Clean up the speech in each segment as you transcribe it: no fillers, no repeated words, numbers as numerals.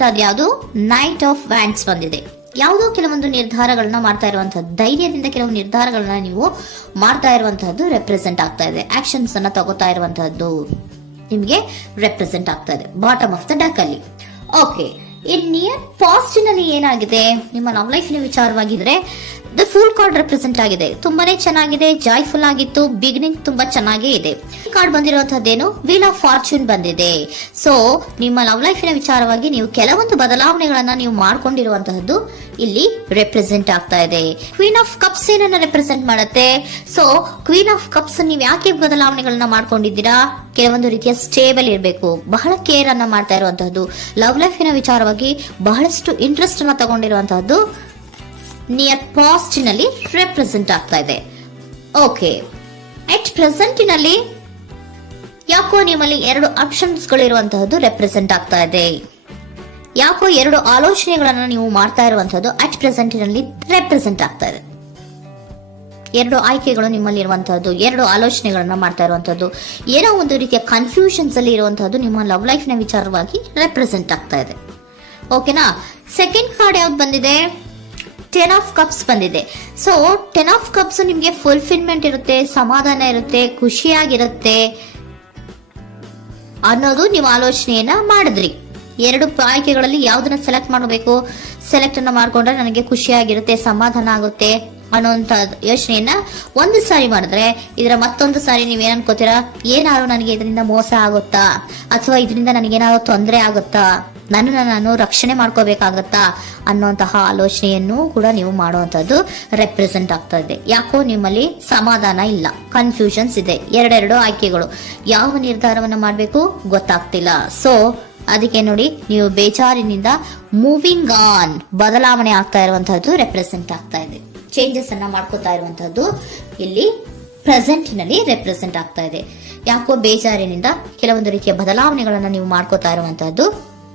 ಬಂದಿರುವಂತಹದ್ದು ಯಾವುದು? Knight of wands ಬಂದಿದೆ. ಯಾವುದೋ ಕೆಲವೊಂದು ನಿರ್ಧಾರಗಳನ್ನ ಮಾಡ್ತಾ ಇರುವಂತಹದ್ದು, ಧೈರ್ಯದಿಂದ ಕೆಲವು ನಿರ್ಧಾರಗಳನ್ನ ನೀವು ಮಾಡ್ತಾ ಇರುವಂತಹದ್ದು ರೆಪ್ರೆಸೆಂಟ್ ಆಗ್ತಾ ಇದೆ. ಆಕ್ಷನ್ಸ್ ಅನ್ನ ತಗೋತಾ ಇರುವಂತಹದ್ದು ನಿಮಗೆ ರೆಪ್ರೆಸೆಂಟ್ ಆಗ್ತಾ ಇದೆ ಬಾಟಮ್ ಆಫ್ ದ ಡಕ್ ಅಲ್ಲಿ. ಓಕೆ, ಇನ್ ನಿಯರ್ ಪಾಸ್ಟ್ ನಲ್ಲಿ ಏನಾಗಿದೆ? ನಿಮ್ಮ ಲವ್ ಲೈಫ್ ವಿಚಾರವಾಗಿದ್ರೆ ದ ಫೂಲ್ ಕಾರ್ಡ್ ರೆಪ್ರೆಸೆಂಟ್ ಆಗಿದೆ. ತುಂಬಾನೇ ಚೆನ್ನಾಗಿದೆ, ಜಾಯ್ಫುಲ್ ಆಗಿತ್ತು, ಬಿಗಿನಿಂಗ್ ತುಂಬಾ ಚೆನ್ನಾಗೇ ಇದೆ. ಕಾರ್ಡ್ ಬಂದಿರುವಂತಹದ್ದೇನು? ವೀಲ್ ಆಫ್ ಫಾರ್ಚೂನ್ ಬಂದಿದೆ. ಸೊ ನಿಮ್ಮ ಲವ್ ಲೈಫಿನ ವಿಚಾರವಾಗಿ ನೀವು ಕೆಲವೊಂದು ಬದಲಾವಣೆಗಳನ್ನ ನೀವು ಮಾಡ್ಕೊಂಡಿರುವಂತಹದ್ದು ಇಲ್ಲಿ ರೆಪ್ರೆಸೆಂಟ್ ಆಗ್ತಾ ಇದೆ. ಕ್ವೀನ್ ಆಫ್ ಕಪ್ಸ್ ಏನನ್ನ ರೆಪ್ರೆಸೆಂಟ್ ಮಾಡುತ್ತೆ? ಸೊ ಕ್ವೀನ್ ಆಫ್ ಕಪ್ಸ್ ನೀವು ಯಾಕೆ ಬದಲಾವಣೆಗಳನ್ನ ಮಾಡ್ಕೊಂಡಿದ್ದೀರಾ? ಕೆಲವೊಂದು ರೀತಿಯ ಸ್ಟೇಬಲ್ ಇರಬೇಕು, ಬಹಳ ಕೇರ್ ಅನ್ನ ಮಾಡ್ತಾ ಇರುವಂತಹದ್ದು, ಲವ್ ಲೈಫಿನ ವಿಚಾರವಾಗಿ ಬಹಳಷ್ಟು ಇಂಟ್ರೆಸ್ಟ್ ಅನ್ನ ತಗೊಂಡಿರುವಂತಹದ್ದು ನಿಯರ್ ಪಾಸ್ಟ್ ನಲ್ಲಿ ರೆಪ್ರೆಸೆಂಟ್ ಆಗ್ತಾ ಇದೆ. ಓಕೆ, ಅಟ್ ಪ್ರೆಸೆಂಟ್ ನಲ್ಲಿ ಯಾಕೋ ನಿಮ್ಮಲ್ಲಿ 2 ಆಪ್ಷನ್ಸ್ ಗಳಿರುವಂತಹದ್ದು ರೆಪ್ರೆಸೆಂಟ್ ಆಗ್ತಾ ಇದೆ. ಯಾಕೋ 2 ಆಲೋಚನೆಗಳನ್ನ ನೀವು ಮಾಡ್ತಾ ಇರುವಂತಹದ್ದು ಅಟ್ ಪ್ರೆಸೆಂಟ್ ನಲ್ಲಿ ರೆಪ್ರೆಸೆಂಟ್ ಆಗ್ತಾ ಇದೆ. 2 ಆಯ್ಕೆಗಳು ನಿಮ್ಮಲ್ಲಿ ಇರುವಂತಹದ್ದು, 2 ಆಲೋಚನೆಗಳನ್ನ ಮಾಡ್ತಾ ಇರುವಂತಹದ್ದು, ಏನೋ ಒಂದು ರೀತಿಯ ಕನ್ಫ್ಯೂಷನ್ಸ್ ಅಲ್ಲಿ ಇರುವಂತಹದ್ದು ನಿಮ್ಮ ಲವ್ ಲೈಫ್ ನ ವಿಚಾರವಾಗಿ ರೆಪ್ರೆಸೆಂಟ್ ಆಗ್ತಾ ಇದೆ. ಓಕೆನಾ? ಸೆಕೆಂಡ್ ಕಾರ್ಡ್ ಯಾವ್ದು ಬಂದಿದೆ? 10 ಆಫ್ ಕಪ್ಸ್ ಬಂದಿದೆ. ಸೊ 10 ಆಫ್ ಕಪ್ಸ್ ನಿಮ್ಗೆ ಫುಲ್ಫಿಲ್ಮೆಂಟ್ ಇರುತ್ತೆ, ಸಮಾಧಾನ ಇರುತ್ತೆ, ಖುಷಿಯಾಗಿರುತ್ತೆ ಅನ್ನೋದು ನೀವು ಆಲೋಚನೆಯನ್ನ ಮಾಡಿದ್ರಿ. 2 ಆಯ್ಕೆಗಳಲ್ಲಿ ಯಾವ್ದನ್ನ ಸೆಲೆಕ್ಟ್ ಮಾಡಬೇಕು? ಸೆಲೆಕ್ಟ್ ಅನ್ನ ಮಾಡ್ಕೊಂಡ್ರೆ ನನಗೆ ಖುಷಿಯಾಗಿರುತ್ತೆ, ಸಮಾಧಾನ ಆಗುತ್ತೆ ಅನ್ನೋಂತ ಯೋಚನೆಯನ್ನ ಒಂದು ಸಾರಿ ಮಾಡಿದ್ರೆ, ಇದರ ಮತ್ತೊಂದು ಸಾರಿ ನೀವೇನ್ ಅನ್ಕೋತೀರಾ? ಏನಾದ್ರು ನನಗೆ ಇದರಿಂದ ಮೋಸ ಆಗುತ್ತಾ, ಅಥವಾ ಇದರಿಂದ ನನಗೇನಾದ್ರು ತೊಂದರೆ ಆಗುತ್ತಾ, ನಾನು ರಕ್ಷಣೆ ಮಾಡ್ಕೋಬೇಕಾಗತ್ತಾ ಅನ್ನೋಂತಹ ಆಲೋಚನೆಯನ್ನು ಕೂಡ ನೀವು ಮಾಡುವಂತದ್ದು ರೆಪ್ರೆಸೆಂಟ್ ಆಗ್ತಾ ಇದೆ. ಯಾಕೋ ನಿಮ್ಮಲ್ಲಿ ಸಮಾಧಾನ ಇಲ್ಲ, ಕನ್ಫ್ಯೂಷನ್ಸ್ ಇದೆ, 2 ಆಯ್ಕೆಗಳು, ಯಾವ ನಿರ್ಧಾರವನ್ನ ಮಾಡಬೇಕು ಗೊತ್ತಾಗ್ತಿಲ್ಲ. ಸೊ ಅದಕ್ಕೆ ನೋಡಿ, ನೀವು ಬೇಜಾರಿನಿಂದ ಮೂವಿಂಗ್ ಆನ್, ಬದಲಾವಣೆ ಆಗ್ತಾ ಇರುವಂತಹದ್ದು ರೆಪ್ರೆಸೆಂಟ್ ಆಗ್ತಾ ಇದೆ. ಚೇಂಜಸ್ ಅನ್ನ ಮಾಡ್ಕೋತಾ ಇರುವಂತಹದ್ದು ಇಲ್ಲಿ ಪ್ರೆಸೆಂಟ್ ನಲ್ಲಿ ರೆಪ್ರೆಸೆಂಟ್ ಆಗ್ತಾ ಇದೆ. ಯಾಕೋ ಬೇಜಾರಿನಿಂದ ಕೆಲವೊಂದು ರೀತಿಯ ಬದಲಾವಣೆಗಳನ್ನ ನೀವು ಮಾಡ್ಕೋತಾ ಇರುವಂತಹದ್ದು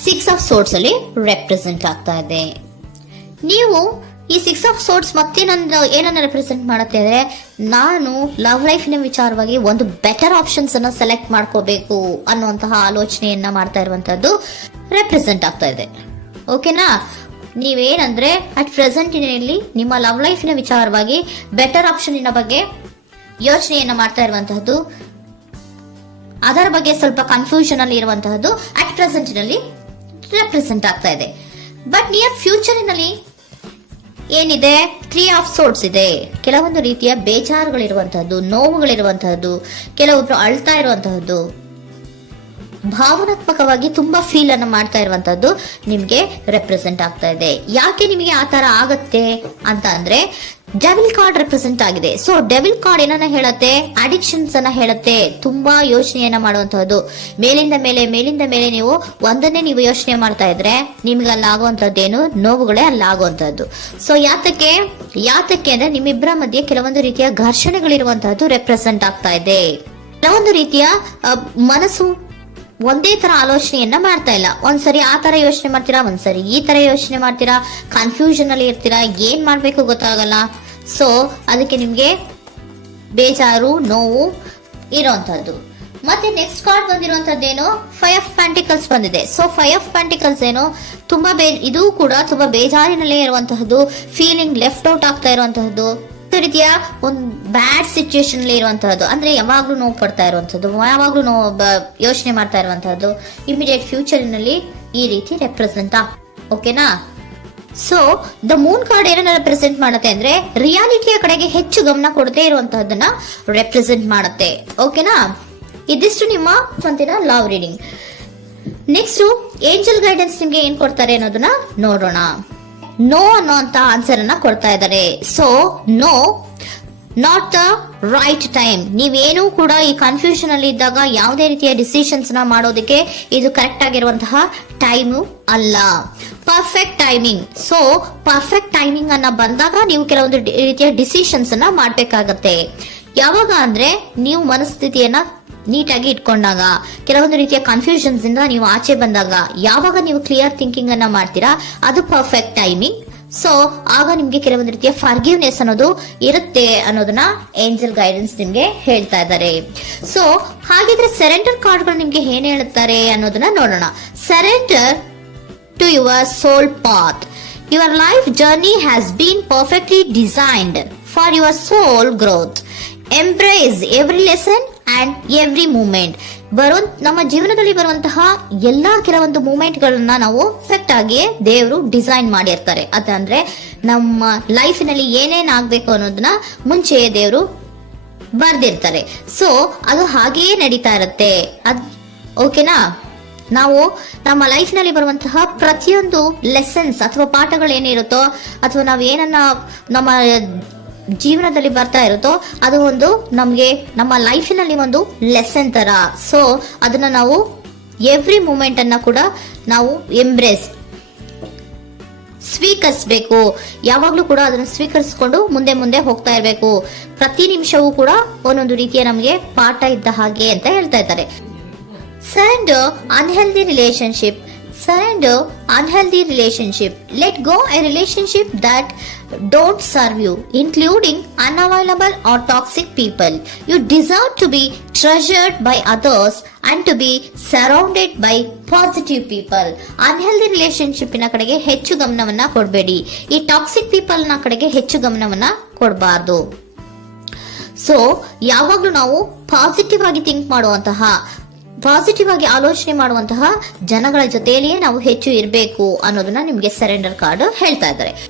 6 ಆಫ್ ಸೋರ್ಟ್ಸ್ ಅಲ್ಲಿ ರೆಪ್ರೆಸೆಂಟ್ ಆಗ್ತಾ ಇದೆ. ನೀವು ಈ 6 ಆಫ್ ಸೋರ್ಟ್ಸ್ ಏನನ್ನ ರೆಪ್ರೆಸೆಂಟ್ ಮಾಡುತ್ತೆ ಅಂದ್ರೆ, ನಾನು ಲವ್ ಲೈಫ್ ನ ವಿಚಾರವಾಗಿ ಒಂದು ಬೆಟರ್ ಆಪ್ಷನ್ಸ್ ಅನ್ನ ಸೆಲೆಕ್ಟ್ ಮಾಡ್ಕೋಬೇಕು ಅನ್ನುವಂತಹ ಆಲೋಚನೆಯನ್ನ ಮಾಡ್ತಾ ಇರುವಂತದ್ದು ರೆಪ್ರೆಸೆಂಟ್ ಆಗ್ತಾ ಇದೆ. ಓಕೆನಾ? ನೀವೇನಂದ್ರೆ ಅಟ್ ಪ್ರೆಸೆಂಟ್ ನಲ್ಲಿ ನಿಮ್ಮ ಲವ್ ಲೈಫ್ ನ ವಿಚಾರವಾಗಿ ಬೆಟರ್ ಆಪ್ಷನ್ ಬಗ್ಗೆ ಯೋಚನೆಯನ್ನ ಮಾಡ್ತಾ ಇರುವಂತಹದ್ದು, ಅದರ ಬಗ್ಗೆ ಸ್ವಲ್ಪ ಕನ್ಫ್ಯೂಷನ್ ಅಲ್ಲಿ ಇರುವಂತಹದ್ದು ಅಟ್ ಪ್ರೆಸೆಂಟ್ ನಲ್ಲಿ ರೆಪ್ರೆಸೆಂಟ್ ಆಗ್ತಾ ಇದೆ. ಬಟ್ ನಿಯರ್ ಫ್ಯೂಚರ್ ನಲ್ಲಿ ಏನಿದೆ? 3 ಆಫ್ ಸೋರ್ಟ್ಸ್ ಇದೆ. ಕೆಲವೊಂದು ರೀತಿಯ ಬೇಜಾರುಗಳಿರುವಂತಹದ್ದು, ನೋವುಗಳಿರುವಂತಹದ್ದು, ಕೆಲವೊಬ್ರು ಅಳ್ತಾ ಇರುವಂತಹದ್ದು, ಭಾವನಾತ್ಮಕವಾಗಿ ತುಂಬಾ ಫೀಲ್ ಅನ್ನ ಮಾಡ್ತಾ ಇರುವಂತಹದ್ದು ನಿಮ್ಗೆ ರೆಪ್ರೆಸೆಂಟ್ ಆಗ್ತಾ ಇದೆ. ಯಾಕೆ ನಿಮಗೆ ಆ ತರ ಆಗತ್ತೆ ಅಂತ ಅಂದ್ರೆ, ಡೆವಿಲ್ ಕಾರ್ಡ್ ರೆಪ್ರೆಸೆಂಟ್ ಆಗಿದೆ. ಸೊ ಡೆವಿಲ್ ಕಾರ್ಡ್ ಏನನ್ನ ಹೇಳತ್ತೆ? ಅಡಿಕ್ಷನ್ಸ್ ಅನ್ನ ಹೇಳತ್ತೆ. ತುಂಬಾ ಯೋಚನೆಯನ್ನ ಮಾಡುವಂತಹದ್ದು, ಮೇಲಿಂದ ಮೇಲೆ ನೀವು ಒಂದನ್ನೇ ನೀವು ಯೋಚನೆ ಮಾಡ್ತಾ ಇದ್ರೆ ನಿಮ್ಗೆ ಅಲ್ಲಾಗುವಂತದ್ದೇನು? ನೋವುಗಳೇ ಅಲ್ಲಾಗುವಂತಹದ್ದು. ಸೊ ಯಾತಕ್ಕೆ ಅಂದ್ರೆ ನಿಮ್ಮಿಬ್ಬರ ಮಧ್ಯೆ ಕೆಲವೊಂದು ರೀತಿಯ ಘರ್ಷಣೆಗಳಿರುವಂತಹದ್ದು ರೆಪ್ರೆಸೆಂಟ್ ಆಗ್ತಾ ಇದೆ. ಕೆಲವೊಂದು ರೀತಿಯ ಮನಸ್ಸು ಒಂದೇ ತರ ಆಲೋಚನೆಯನ್ನ ಮಾಡ್ತಾ ಇಲ್ಲ. ಒಂದ್ಸರಿ ಆ ತರ ಯೋಚನೆ ಮಾಡ್ತೀರಾ, ಒಂದ್ಸರಿ ಈ ತರ ಯೋಚನೆ ಮಾಡ್ತೀರಾ, ಕನ್ಫ್ಯೂಷನ್ ಅಲ್ಲಿ ಇರ್ತೀರಾ, ಏನ್ ಮಾಡ್ಬೇಕು ಗೊತ್ತಾಗಲ್ಲ. ಸೊ ಅದಕ್ಕೆ ನಿಮ್ಗೆ ಬೇಜಾರು, ನೋವು ಇರೋಂಥದ್ದು. ಮತ್ತೆ ನೆಕ್ಸ್ಟ್ ಕಾರ್ಡ್ ಬಂದಿರುವಂತದ್ದೇನು? 5 ಆಫ್ ಪ್ಯಾಂಟಿಕಲ್ಸ್ ಬಂದಿದೆ. ಸೊ 5 ಆಫ್ ಪ್ಯಾಂಟಿಕಲ್ಸ್ ಏನು? ತುಂಬಾ ಇದು ಕೂಡ ತುಂಬಾ ಬೇಜಾರಿನಲ್ಲೇ ಇರುವಂತಹದ್ದು, ಫೀಲಿಂಗ್ ಲೆಫ್ಟ್ ಔಟ್ ಆಗ್ತಾ ಇರುವಂತಹದ್ದು, ರೀತಿಯ ಒಂದು ಬ್ಯಾಡ್ ಸಿಚುಯೇಷನ್ ಅಲ್ಲಿ ಇರುವಂತಹದ್ದು, ಅಂದ್ರೆ ಯಾವಾಗ್ಲೂ ನೋವು ಪಡ್ತಾ ಇರುವಂತಹದ್ದು, ಯಾವಾಗ್ಲೂ ಯೋಚನೆ ಮಾಡ್ತಾ ಇರುವಂತಹದ್ದು, ಇಮಿಡಿಯೇಟ್ ಫ್ಯೂಚರ್ ನಲ್ಲಿ ಈ ರೀತಿ ರೆಪ್ರೆಸೆಂಟ್ ಓಕೆನಾ? ಸೊ ದ ಮೂನ್ ಕಾರ್ಡ್ ಏನನ್ನ ರೆಪ್ರೆಸೆಂಟ್ ಮಾಡುತ್ತೆ ಅಂದ್ರೆ, ರಿಯಾಲಿಟಿಯ ಕಡೆಗೆ ಹೆಚ್ಚು ಗಮನ ಕೊಡದೇ ಇರುವಂತಹದನ್ನ ರೆಪ್ರೆಸೆಂಟ್ ಮಾಡುತ್ತೆ. ಓಕೆನಾ? ಇದಿಷ್ಟು ನಿಮ್ಮ ಸ್ವಂತಿನ love reading. Next angel guidance ನಿಮ್ಗೆ ಏನ್ ಕೊಡ್ತಾರೆ ಅನ್ನೋದನ್ನ ನೋಡೋಣ. ನೋ ಅನ್ನೋಂತ ಆನ್ಸರ್ ಅನ್ನ ಕೊಡ್ತಾ ಇದ್ದಾರೆ. So no, not the right time. ನೀವೇನು ಕೂಡ ಈ ಕನ್ಫ್ಯೂಷನ್ ಅಲ್ಲಿ ಇದ್ದಾಗ ಯಾವುದೇ ರೀತಿಯ ಡಿಸಿಷನ್ಸ್ ನ ಮಾಡೋದಕ್ಕೆ ಇದು ಕರೆಕ್ಟ್ ಆಗಿರುವಂತಹ ಟೈಮು ಅಲ್ಲ. Perfect timing. So perfect timing ಅನ್ನ ಬಂದಾಗ ನೀವು ಕೆಲವೊಂದು ರೀತಿಯ ಡಿಸಿಷನ್ಸ್ ಅನ್ನ ಮಾಡ್ಬೇಕಾಗತ್ತೆ. ಯಾವಾಗ ಅಂದ್ರೆ ನೀವು ಮನಸ್ಥಿತಿಯನ್ನ ನೀಟಾಗಿ ಇಟ್ಕೊಂಡಾಗ, ಕೆಲವೊಂದು ರೀತಿಯ ಕನ್ಫ್ಯೂಷನ್ಸ್ ಇಂದ ನೀವು ಆಚೆ ಬಂದಾಗ, ಯಾವಾಗ ನೀವು ಕ್ಲಿಯರ್ ಥಿಂಕಿಂಗ್ ಅನ್ನ ಮಾಡ್ತೀರಾ ಅದು ಪರ್ಫೆಕ್ಟ್ ಟೈಮಿಂಗ್. ಸೊ ಆಗ ನಿಮ್ಗೆ ಕೆಲವೊಂದು ರೀತಿಯ ಫರ್ಗಿವ್ನೆಸ್ ಅನ್ನೋದು ಇರುತ್ತೆ ಅನ್ನೋದನ್ನ ಏಂಜಲ್ ಗೈಡೆನ್ಸ್ ನಿಮ್ಗೆ ಹೇಳ್ತಾ ಇದ್ದಾರೆ. ಸೊ ಹಾಗಿದ್ರೆ ಸರೆಂಡರ್ ಕಾರ್ಡ್ಗಳು ನಿಮ್ಗೆ ಏನ್ ಹೇಳುತ್ತಾರೆ ಅನ್ನೋದನ್ನ ನೋಡೋಣ. Surrender to your soul path. Your life journey has been perfectly designed for your soul growth. Embrace every lesson and every moment. ನಮ್ಮ ಜೀವನದಲ್ಲಿ ಬರುವಂತಹ ಎಲ್ಲಾ ಕೆಲವೊಂದು ಮೂಮೆಂಟ್ ಗಳನ್ನ ನಾವು ಪರ್ಫೆಕ್ಟ್ ಆಗಿ ದೇವರು ಡಿಸೈನ್ ಮಾಡಿರ್ತಾರೆ. ಅದಂದ್ರೆ ನಮ್ಮ ಲೈಫಿನಲ್ಲಿ ಏನೇನ್ ಆಗ್ಬೇಕು ಅನ್ನೋದನ್ನ ಮುಂಚೆಯೇ ದೇವರು ಬರ್ದಿರ್ತಾರೆ. ಸೊ ಅದು ಹಾಗೆಯೇ ನಡೀತಾ ಇರುತ್ತೆ. ಓಕೆನಾ? ನಾವು ನಮ್ಮ ಲೈಫ್ ನಲ್ಲಿ ಬರುವಂತಹ ಪ್ರತಿಯೊಂದು ಲೆಸನ್ಸ್ ಅಥವಾ ಪಾಠಗಳೇನಿರುತ್ತೋ ಅಥವಾ ನಾವು ಏನನ್ನ ನಮ್ಮ ಜೀವನದಲ್ಲಿ ಬರ್ತಾ ಇರುತ್ತೋ ಅದು ಒಂದು ನಮ್ಗೆ ನಮ್ಮ ಲೈಫಿನಲ್ಲಿ ಒಂದು ಲೆಸನ್ ತರ. ಸೊ ಅದನ್ನ ನಾವು ಎವ್ರಿ ಮೂಮೆಂಟ್ ಅನ್ನ ಕೂಡ ನಾವು ಎಂಬ್ರೇಸ್ ಸ್ವೀಕರಿಸಬೇಕು. ಯಾವಾಗ್ಲೂ ಕೂಡ ಅದನ್ನು ಸ್ವೀಕರಿಸಿಕೊಂಡು ಮುಂದೆ ಮುಂದೆ ಹೋಗ್ತಾ ಇರಬೇಕು. ಪ್ರತಿ ನಿಮಿಷವೂ ಕೂಡ ಒಂದೊಂದು ರೀತಿಯ ನಮಗೆ ಪಾಠ ಇದ್ದ ಹಾಗೆ ಅಂತ ಹೇಳ್ತಾ ಇದ್ದಾರೆ. Surrender unhealthy relationship. Surrender unhealthy relationship. Let go a relationship that don't serve you, including unavailable or toxic people. You deserve to be treasured by others and to be surrounded by positive people. Unhealthy relationship ನ ಕಡೆಗೆ ಹೆಚ್ಚು ಗಮನವನ್ನ ಕೊಡಬೇಡಿ. ಈ toxic people ನ ಕಡೆಗೆ ಹೆಚ್ಚು ಗಮನವನ್ನ ಕೊಡಬಾರ್ದು. So ಯಾವಾಗ್ಲೂ ನಾವು ಪಾಸಿಟಿವ್ ಆಗಿ ಥಿಂಕ್ ಮಾಡುವಂತಹ, ಪಾಸಿಟಿವ್ ಆಗಿ ಆಲೋಚನೆ ಮಾಡುವಂತಹ ಜನಗಳ ಜೊತೆಯಲ್ಲಿಯೇ ನಾವು ಹೆಚ್ಚು ಇರಬೇಕು ಅನ್ನೋದನ್ನ ನಿಮ್ಗೆ ಸರೆಂಡರ್ ಕಾರ್ಡ್ ಹೇಳ್ತಾ ಇದ್ದಾರೆ.